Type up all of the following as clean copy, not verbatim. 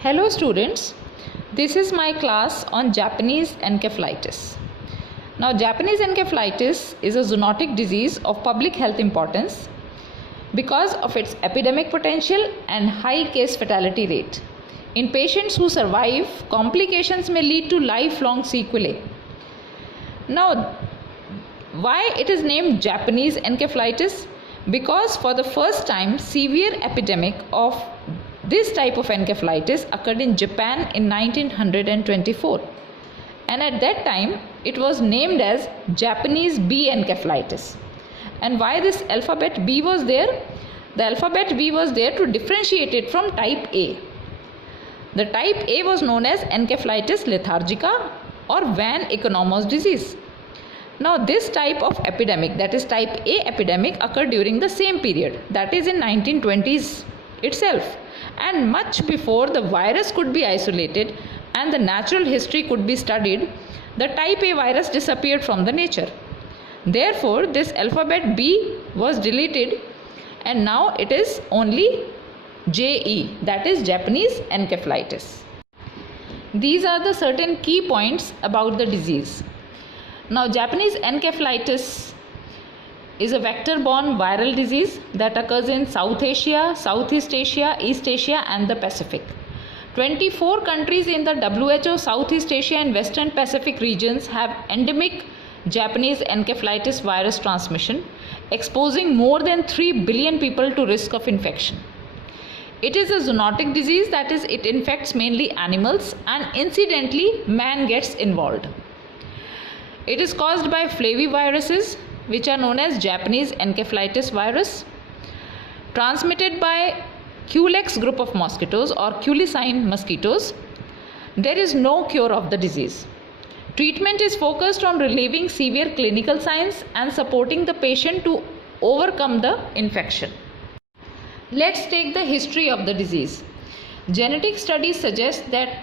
Hello students, this is my class on Japanese encephalitis. Now Japanese encephalitis is a zoonotic disease of public health importance because of its epidemic potential and high case fatality rate. In patients who survive, complications may lead to lifelong sequelae. Now, why it is named Japanese encephalitis? Because for the first time severe epidemic of this type of encephalitis occurred in Japan in 1924, and at that time it was named as Japanese B encephalitis. And why this alphabet B was there? The alphabet B was there to differentiate it from type A. The type A was known as encephalitis lethargica or van Economos disease. Now this type of epidemic, that is type A epidemic, occurred during the same period, that is in 1920s itself, and much before the virus could be isolated and the natural history could be studied. The type A virus disappeared from the nature. Therefore this alphabet B was deleted and now it is only JE, that is Japanese encephalitis. These are the certain key points about the disease. Now Japanese encephalitis is a vector-borne viral disease that occurs in South Asia, Southeast Asia, East Asia and the Pacific. 24 countries in the WHO Southeast Asia and Western Pacific regions have endemic Japanese encephalitis virus transmission, exposing more than 3 billion people to risk of infection. It is a zoonotic disease, that is, it infects mainly animals and incidentally man gets involved. It is caused by flaviviruses, which are known as Japanese encephalitis virus, transmitted by Culex group of mosquitoes or Culicine mosquitoes. There is no cure of the disease. Treatment is focused on relieving severe clinical signs and supporting the patient to overcome the infection. Let's take the history of the disease. Genetic studies suggest that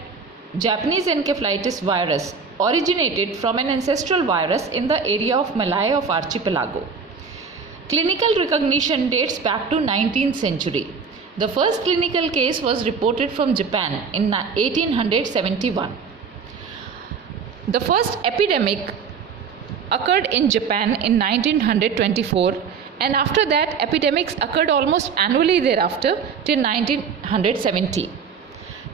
Japanese encephalitis virus originated from an ancestral virus in the area of Malay of archipelago. Clinical recognition dates back to 19th century. The first clinical case was reported from Japan in 1871. The first epidemic occurred in Japan in 1924, and after that epidemics occurred almost annually thereafter till 1970.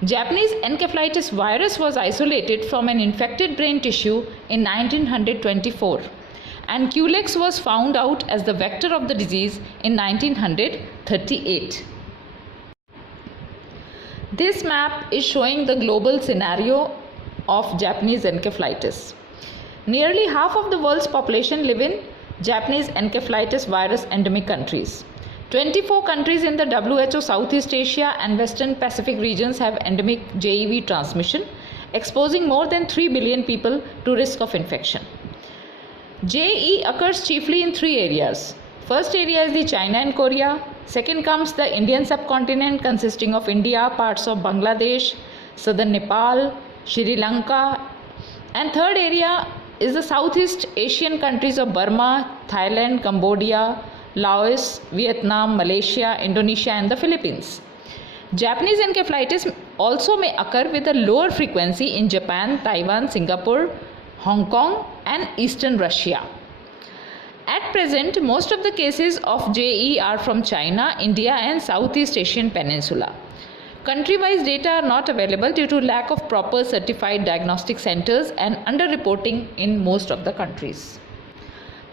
Japanese encephalitis virus was isolated from an infected brain tissue in 1924, and Culex was found out as the vector of the disease in 1938. This map is showing the global scenario of Japanese encephalitis. Nearly half of the world's population live in Japanese encephalitis virus endemic countries. 24 countries in the WHO Southeast Asia and Western Pacific regions have endemic JEV transmission, exposing more than 3 billion people to risk of infection. JE occurs chiefly in 3 areas. First area is the China and Korea. Second comes the Indian subcontinent consisting of India, parts of Bangladesh, southern Nepal, Sri Lanka, and third area is the Southeast Asian countries of Burma, Thailand, Cambodia, Laos, Vietnam, Malaysia, Indonesia and the Philippines. Japanese encephalitis also may occur with a lower frequency in Japan, Taiwan, Singapore, Hong Kong and Eastern Russia. At present, most of the cases of JE are from China, India and Southeast Asian Peninsula. Country-wise data are not available due to lack of proper certified diagnostic centers and underreporting in most of the countries.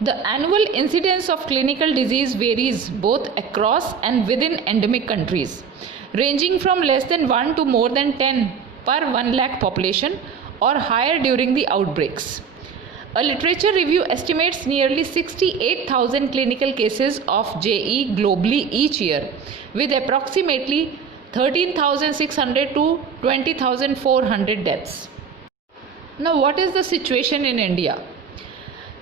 The annual incidence of clinical disease varies both across and within endemic countries, ranging from less than 1 to more than 10 per 1 lakh population or higher during the outbreaks. A literature review estimates nearly 68,000 clinical cases of JE globally each year, with approximately 13,600 to 20,400 deaths. Now, what is the situation in India?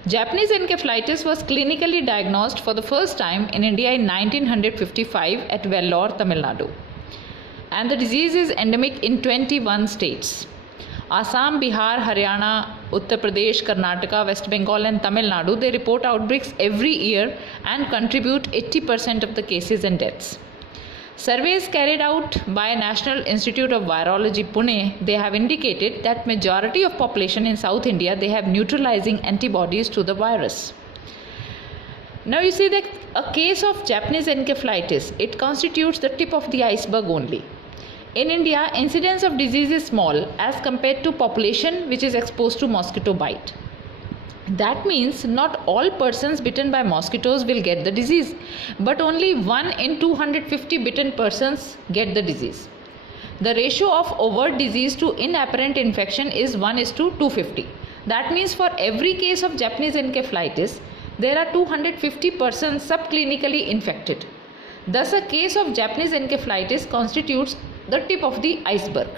Japanese encephalitis was clinically diagnosed for the first time in India in 1955 at Vellore, Tamil Nadu. And the disease is endemic in 21 states. Assam, Bihar, Haryana, Uttar Pradesh, Karnataka, West Bengal and Tamil Nadu, they report outbreaks every year and contribute 80% of the cases and deaths. Surveys carried out by National Institute of Virology Pune, they have indicated that majority of population in South India, they have neutralizing antibodies to the virus. Now you see that a case of Japanese encephalitis, it constitutes the tip of the iceberg only. In India, incidence of disease is small as compared to population which is exposed to mosquito bite. That means not all persons bitten by mosquitoes will get the disease, but only 1 in 250 bitten persons get the disease. The ratio of overt disease to inapparent infection is 1:250. That means for every case of Japanese encephalitis, there are 250 persons subclinically infected. Thus, a case of Japanese encephalitis constitutes the tip of the iceberg.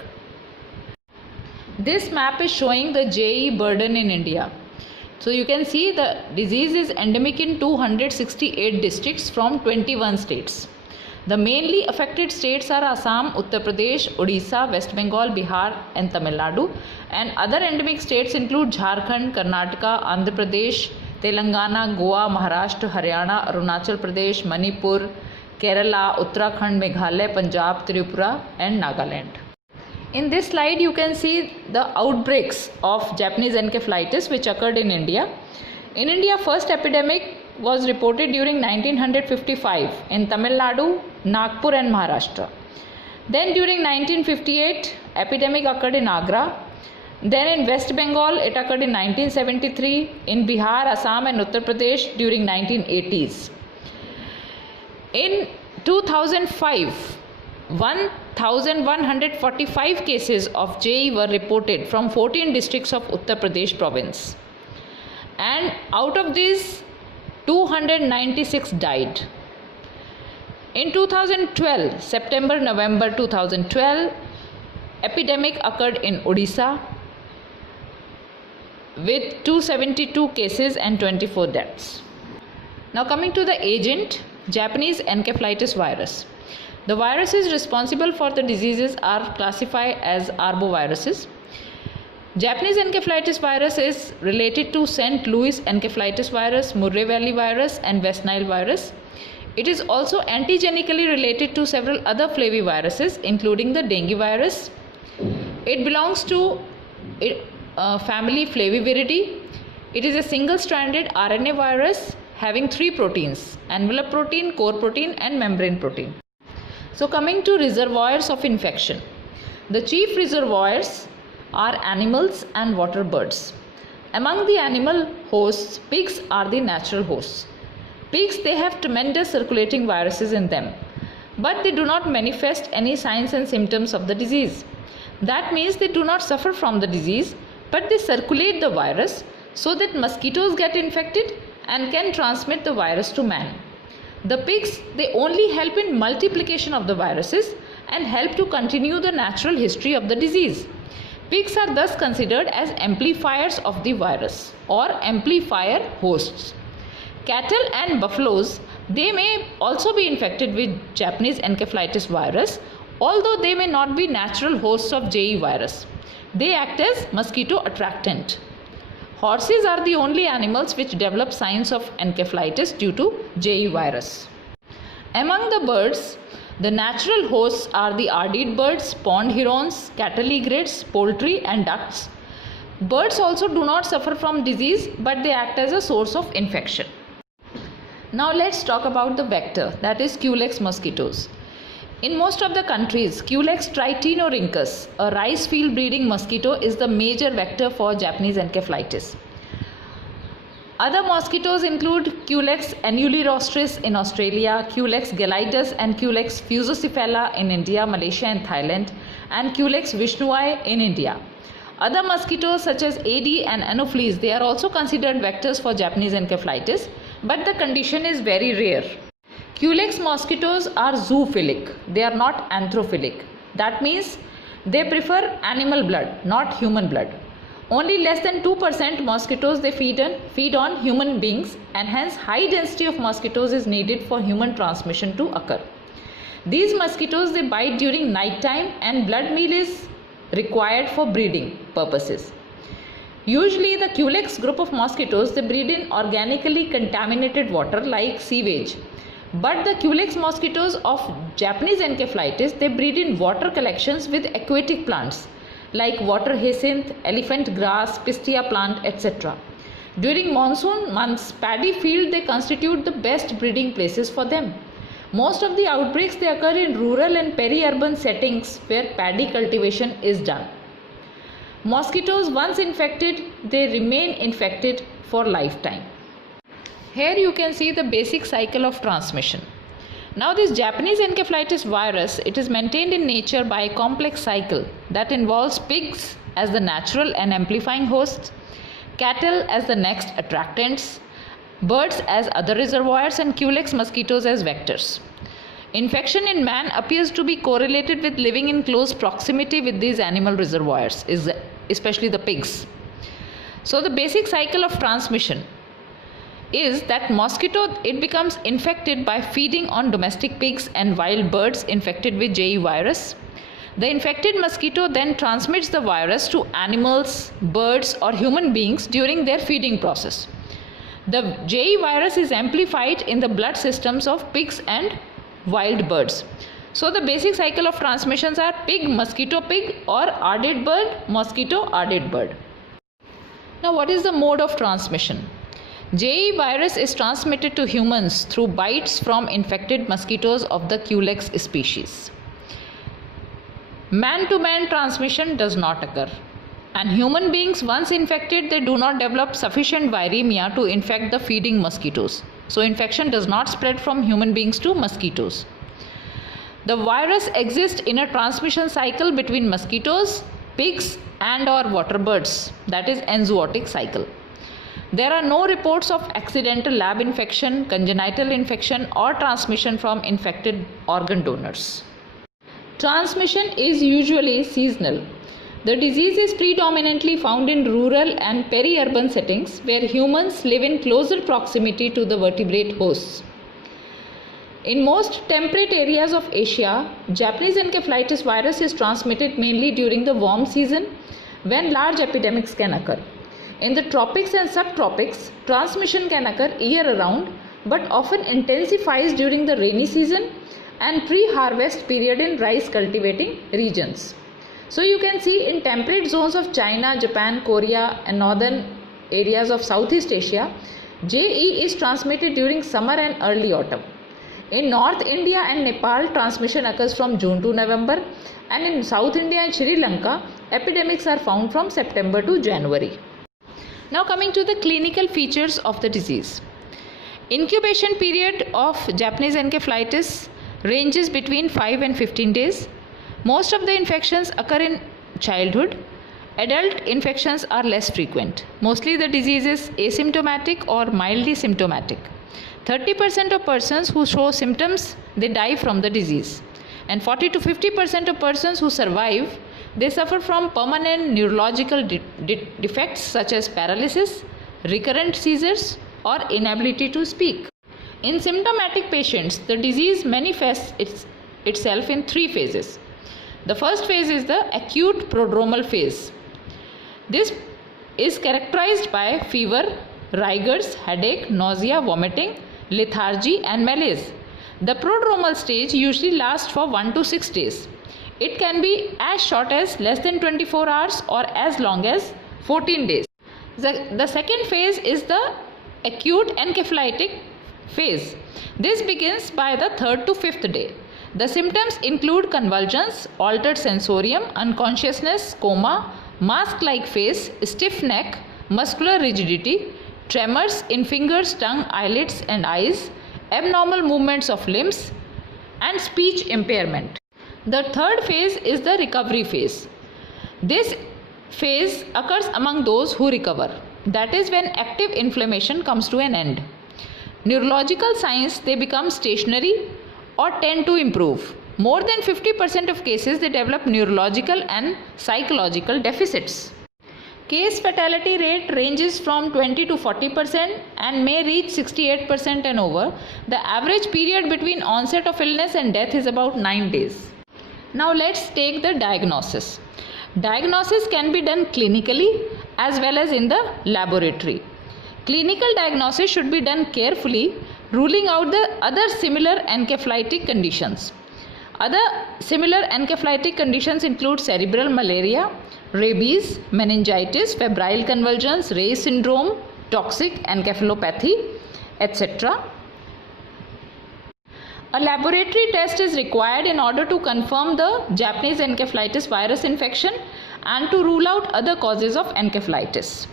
This map is showing the JE burden in India. So you can see the disease is endemic in 268 districts from 21 states. The mainly affected states are Assam, Uttar Pradesh, Odisha, West Bengal, Bihar and Tamil Nadu, and other endemic states include Jharkhand, Karnataka, Andhra Pradesh, Telangana, Goa, Maharashtra, Haryana, Arunachal Pradesh, Manipur, Kerala, Uttarakhand, Meghalaya, Punjab, Tripura and Nagaland. In this slide you can see the outbreaks of Japanese encephalitis which occurred in India. In India, first epidemic was reported during 1955 in Tamil Nadu, Nagpur and Maharashtra. Then during 1958, epidemic occurred in Agra. Then in West Bengal, it occurred in 1973, in Bihar, Assam and Uttar Pradesh during 1980s. In 2005, 1145 cases of JE were reported from 14 districts of Uttar Pradesh province, and out of these 296 died. In 2012, September-November 2012, epidemic occurred in Odisha with 272 cases and 24 deaths. Now coming to the agent, Japanese encephalitis virus. The viruses responsible for the diseases are classified as arboviruses. Japanese encephalitis virus is related to St. Louis encephalitis virus, Murray Valley virus and West Nile virus. It is also antigenically related to several other flaviviruses including the dengue virus. It belongs to family Flaviviridae. It is a single-stranded RNA virus having 3 proteins: envelope protein, core protein and membrane protein. So coming to reservoirs of infection. The chief reservoirs are animals and water birds. Among the animal hosts, pigs are the natural hosts. Pigs, they have tremendous circulating viruses in them, but they do not manifest any signs and symptoms of the disease. That means they do not suffer from the disease, but they circulate the virus so that mosquitoes get infected and can transmit the virus to man. The pigs, they only help in multiplication of the viruses and help to continue the natural history of the disease. Pigs are thus considered as amplifiers of the virus or amplifier hosts. Cattle and buffaloes, they may also be infected with Japanese encephalitis virus, although they may not be natural hosts of JE virus. They act as mosquito attractant. Horses are the only animals which develop signs of encephalitis due to JE virus. Among the birds, the natural hosts are the ardid birds, pond herons, cattle egrets, poultry and ducks. Birds also do not suffer from disease, but they act as a source of infection. Now let's talk about the vector, that is Culex mosquitoes. In most of the countries, Culex tritinorhynchus, a rice field breeding mosquito, is the major vector for Japanese encephalitis. Other mosquitoes include Culex annulirostris in Australia, Culex gelidus and Culex fusocephala in India, Malaysia and Thailand, and Culex vishnui in India. Other mosquitoes such as AD and Anopheles, they are also considered vectors for Japanese encephalitis, but the condition is very rare. Culex mosquitoes are zoophilic, they are not anthrophilic. That means they prefer animal blood, not human blood. Only less than 2% mosquitoes they feed on human beings, and hence high density of mosquitoes is needed for human transmission to occur. These mosquitoes, they bite during night time and blood meal is required for breeding purposes. Usually the Culex group of mosquitoes, they breed in organically contaminated water like sewage. But the Culex mosquitoes of Japanese encephalitis, they breed in water collections with aquatic plants like water hyacinth, elephant grass, pistia plant, etc. During monsoon months, paddy field they constitute the best breeding places for them. Most of the outbreaks they occur in rural and peri-urban settings where paddy cultivation is done. Mosquitoes once infected, they remain infected for lifetime. Here you can see the basic cycle of transmission. Now this Japanese encephalitis virus, it is maintained in nature by a complex cycle that involves pigs as the natural and amplifying hosts, cattle as the next attractants, birds as other reservoirs, and Culex mosquitoes as vectors. Infection in man appears to be correlated with living in close proximity with these animal reservoirs, especially the pigs. So the basic cycle of transmission is that mosquito, it becomes infected by feeding on domestic pigs and wild birds infected with JE virus. The infected mosquito then transmits the virus to animals, birds or human beings during their feeding process. The JE virus is amplified in the blood systems of pigs and wild birds. So the basic cycle of transmissions are pig, mosquito, pig, or ardid bird, mosquito, ardid bird. Now what is the mode of transmission? JE virus is transmitted to humans through bites from infected mosquitoes of the Culex species. Man-to-man transmission does not occur, and human beings once infected, they do not develop sufficient viremia to infect the feeding mosquitoes. So infection does not spread from human beings to mosquitoes. The virus exists in a transmission cycle between mosquitoes, pigs and or water birds, that is enzootic cycle. There are no reports of accidental lab infection, congenital infection or transmission from infected organ donors. Transmission is usually seasonal. The disease is predominantly found in rural and peri-urban settings where humans live in closer proximity to the vertebrate hosts. In most temperate areas of Asia, Japanese encephalitis virus is transmitted mainly during the warm season when large epidemics can occur. In the tropics and subtropics, transmission can occur year-round but often intensifies during the rainy season and pre-harvest period in rice cultivating regions. So you can see in temperate zones of China, Japan, Korea and northern areas of Southeast Asia, JE is transmitted during summer and early autumn. In North India and Nepal, transmission occurs from June to November, and in South India and Sri Lanka, epidemics are found from September to January. Now coming to the clinical features of the disease. Incubation period of Japanese encephalitis ranges between 5 and 15 days. Most of the infections occur in childhood. Adult infections are less frequent. Mostly the disease is asymptomatic or mildly symptomatic. 30% of persons who show symptoms, they die from the disease. And 40 to 50% of persons who survive, they suffer from permanent neurological defects such as paralysis, recurrent seizures or inability to speak. In symptomatic patients, the disease manifests itself in 3 phases. The first phase is the acute prodromal phase. This is characterized by fever, rigors, headache, nausea, vomiting, lethargy and malaise. The prodromal stage usually lasts for 1 to 6 days. It can be as short as less than 24 hours or as long as 14 days. The second phase is the acute encephalitic phase. This begins by the 3rd to 5th day. The symptoms include convulsions, altered sensorium, unconsciousness, coma, mask-like face, stiff neck, muscular rigidity, tremors in fingers, tongue, eyelids and eyes, abnormal movements of limbs and speech impairment. The third phase is the recovery phase. This phase occurs among those who recover. That is when active inflammation comes to an end. Neurological signs, they become stationary or tend to improve. More than 50% of cases, they develop neurological and psychological deficits. Case fatality rate ranges from 20 to 40% and may reach 68% and over. The average period between onset of illness and death is about 9 days. Now let's take the diagnosis. Diagnosis can be done clinically as well as in the laboratory. Clinical diagnosis should be done carefully ruling out the other similar encephalitic conditions. Other similar encephalitic conditions include cerebral malaria, rabies, meningitis, febrile convulsions, Reye syndrome, toxic encephalopathy, etc. A laboratory test is required in order to confirm the Japanese encephalitis virus infection and to rule out other causes of encephalitis.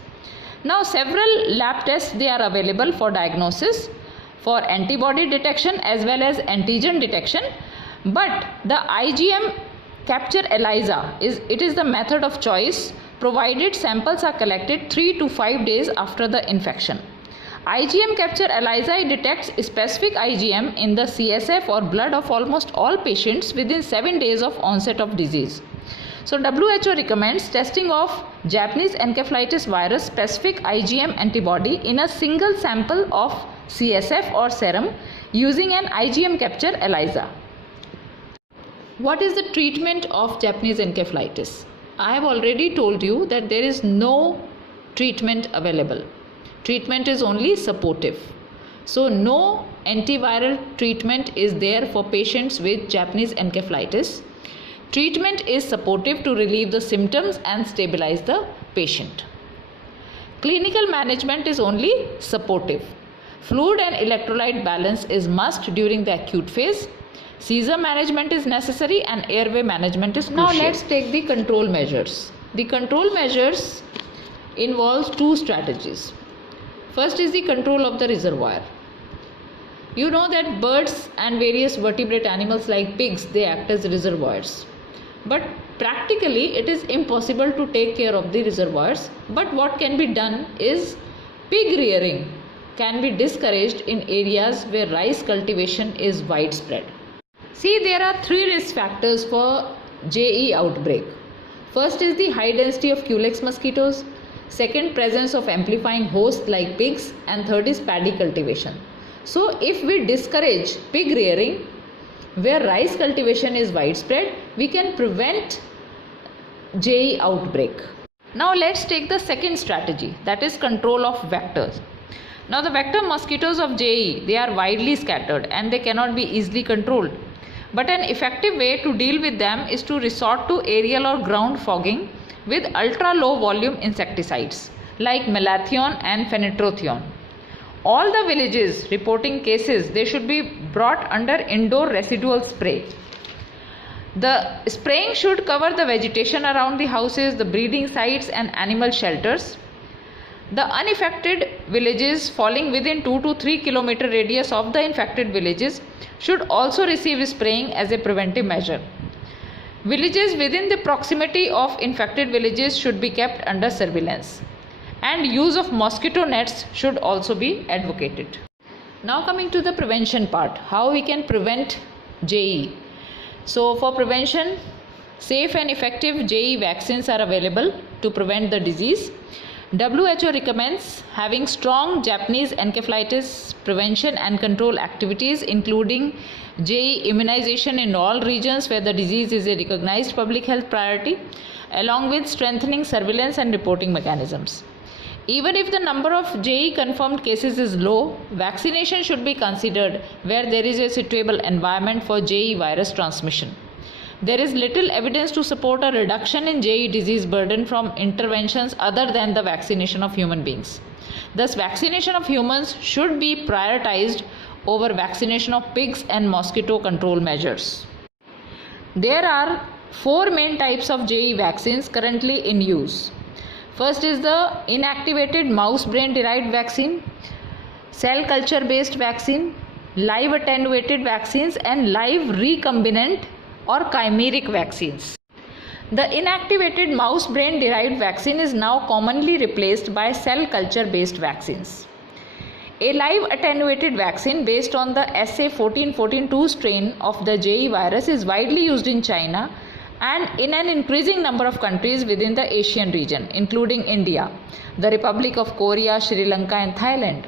Now, several lab tests they are available for diagnosis, for antibody detection as well as antigen detection, but the IgM capture ELISA is the method of choice provided samples are collected 3 to 5 days after the infection. IgM capture ELISA detects specific IgM in the CSF or blood of almost all patients within 7 days of onset of disease. So WHO recommends testing of Japanese encephalitis virus specific IgM antibody in a single sample of CSF or serum using an IgM capture ELISA. What is the treatment of Japanese encephalitis? I have already told you that there is no treatment available. Treatment is only supportive. So no antiviral treatment is there for patients with Japanese encephalitis. Treatment is supportive to relieve the symptoms and stabilize the patient. Clinical management is only supportive. Fluid and electrolyte balance is must during the acute phase. Seizure management is necessary and airway management is crucial. Now let's take the control measures. The control measures involves two strategies. First is the control of the reservoir. You know that birds and various vertebrate animals like pigs, they act as reservoirs. But practically it is impossible to take care of the reservoirs. But what can be done is pig rearing can be discouraged in areas where rice cultivation is widespread. See, there are 3 risk factors for JE outbreak. First is the high density of Culex mosquitoes. Second, presence of amplifying hosts like pigs. And third is paddy cultivation. So if we discourage pig rearing where rice cultivation is widespread, we can prevent JE outbreak. Now let's take the second strategy, that is control of vectors. Now the vector mosquitoes of JE, they are widely scattered and they cannot be easily controlled. But an effective way to deal with them is to resort to aerial or ground fogging with ultra low volume insecticides like malathion and phenytothrione. All the villages reporting cases, they should be brought under indoor residual spray. The spraying should cover the vegetation around the houses, the breeding sites and animal shelters. The unaffected villages falling within 2 to 3 kilometer radius of the infected villages should also receive spraying as a preventive measure. Villages within the proximity of infected villages should be kept under surveillance. And use of mosquito nets should also be advocated. Now coming to the prevention part, how we can prevent JE. So for prevention, safe and effective JE vaccines are available to prevent the disease. WHO recommends having strong Japanese encephalitis prevention and control activities including JE immunization in all regions where the disease is a recognized public health priority, along with strengthening surveillance and reporting mechanisms. Even if the number of JE confirmed cases is low, vaccination should be considered where there is a suitable environment for JE virus transmission. There is little evidence to support a reduction in JE disease burden from interventions other than the vaccination of human beings. Thus, vaccination of humans should be prioritized over vaccination of pigs and mosquito control measures. There are 4 main types of JE vaccines currently in use. First is the inactivated mouse brain derived vaccine, cell culture based vaccine, live attenuated vaccines and live recombinant or chimeric vaccines. The inactivated mouse brain derived vaccine is now commonly replaced by cell culture based vaccines. A live attenuated vaccine based on the SA1414-2 strain of the JE virus is widely used in China and in an increasing number of countries within the Asian region, including India, the Republic of Korea, Sri Lanka and Thailand.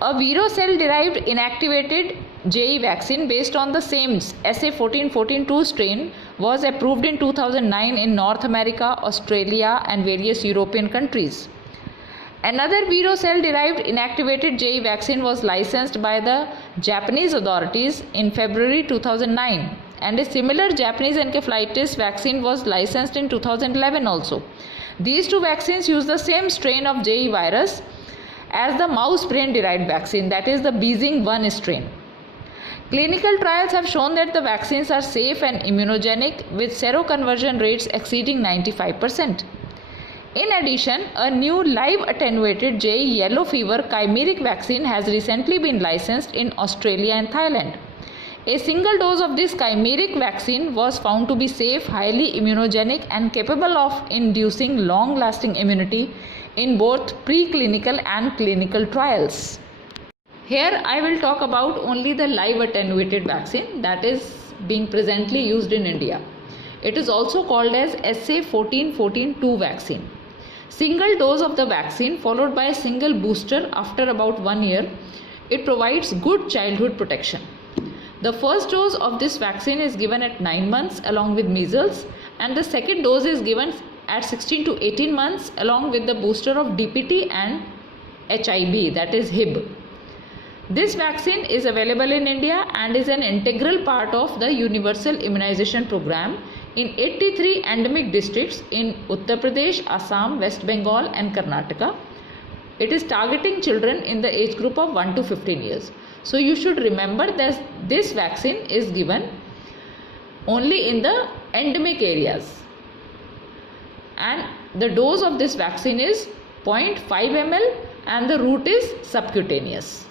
A Vero cell derived inactivated JE vaccine based on the same SA1414-2 strain was approved in 2009 in North America, Australia and various European countries. Another Vero cell derived inactivated JE vaccine was licensed by the Japanese authorities in February 2009, and a similar Japanese encephalitis vaccine was licensed in 2011 also. These two vaccines use the same strain of JE virus as the mouse brain derived vaccine, that is the Beijing 1 strain. Clinical trials have shown that the vaccines are safe and immunogenic, with seroconversion rates exceeding 95%. In addition, a new live attenuated JE yellow fever chimeric vaccine has recently been licensed in Australia and Thailand. A single dose of this chimeric vaccine was found to be safe, highly immunogenic, and capable of inducing long-lasting immunity in both preclinical and clinical trials. Here I will talk about only the live attenuated vaccine that is being presently used in India. It is also called as SA-14-14-2 vaccine. Single dose of the vaccine followed by a single booster after about 1 year. It provides good childhood protection. The first dose of this vaccine is given at 9 months along with measles, and the second dose is given at 16 to 18 months along with the booster of DPT and HIB, that is HIB. This vaccine is available in India and is an integral part of the universal immunization program in 83 endemic districts in Uttar Pradesh, Assam, West Bengal and Karnataka. It is targeting children in the age group of 1 to 15 years. So you should remember that this vaccine is given only in the endemic areas, and the dose of this vaccine is 0.5 ml and the route is subcutaneous.